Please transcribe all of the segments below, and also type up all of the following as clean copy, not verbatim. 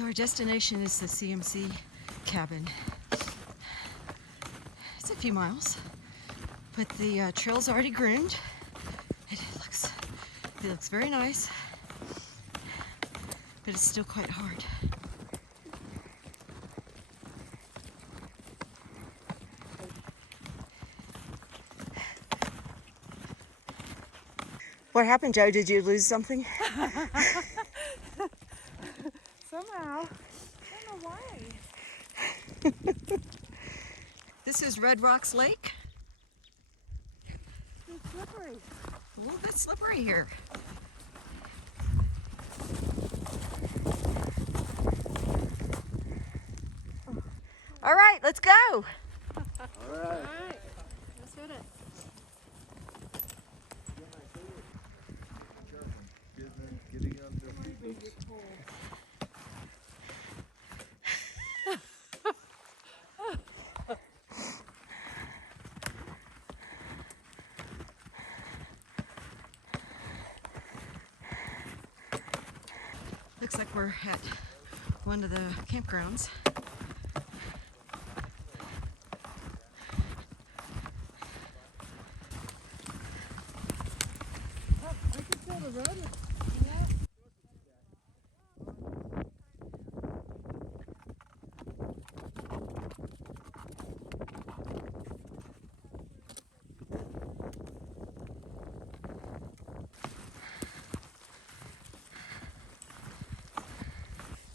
So our destination is the CMC cabin. It's a few miles, but the trail's already groomed. It looks very nice, but it's still quite hard. What happened, Joe? Did you lose something? Somehow. I don't know why. This is Red Rocks Lake. It's slippery. A little bit slippery here. All right, let's go. All right. Let's hit it. Getting on their feet. Looks like we're at one of the campgrounds. Oh, I can feel the road.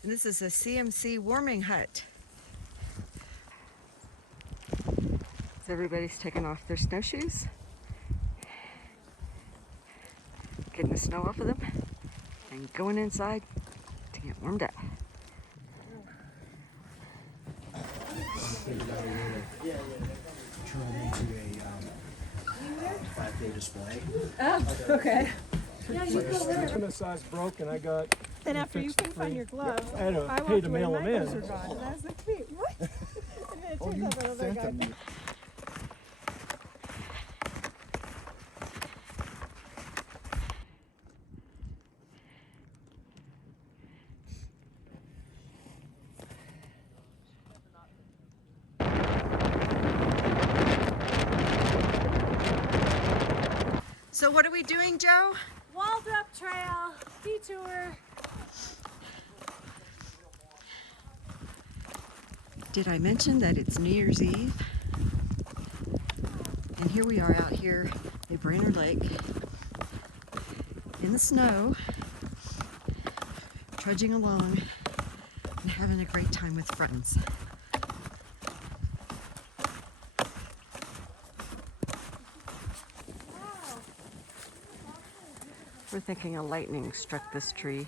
And this is a CMC warming hut. So everybody's taking off their snowshoes, getting the snow off of them, and going inside to get warmed up. Turn into a 5-day display. Oh, okay. Yeah, you go there. When the size broke and I got Then after you couldn't find your gloves, I had to I pay walked to away mail and them my in. gloves were gone. And I was like, wait, what? And then it turns out that other sent guy. them. So what are we doing, Joe? Walled up trail, detour. Did I mention that it's New Year's Eve? And here we are out here at Brainard Lake in the snow, trudging along and having a great time with friends. We're thinking a lightning struck this tree.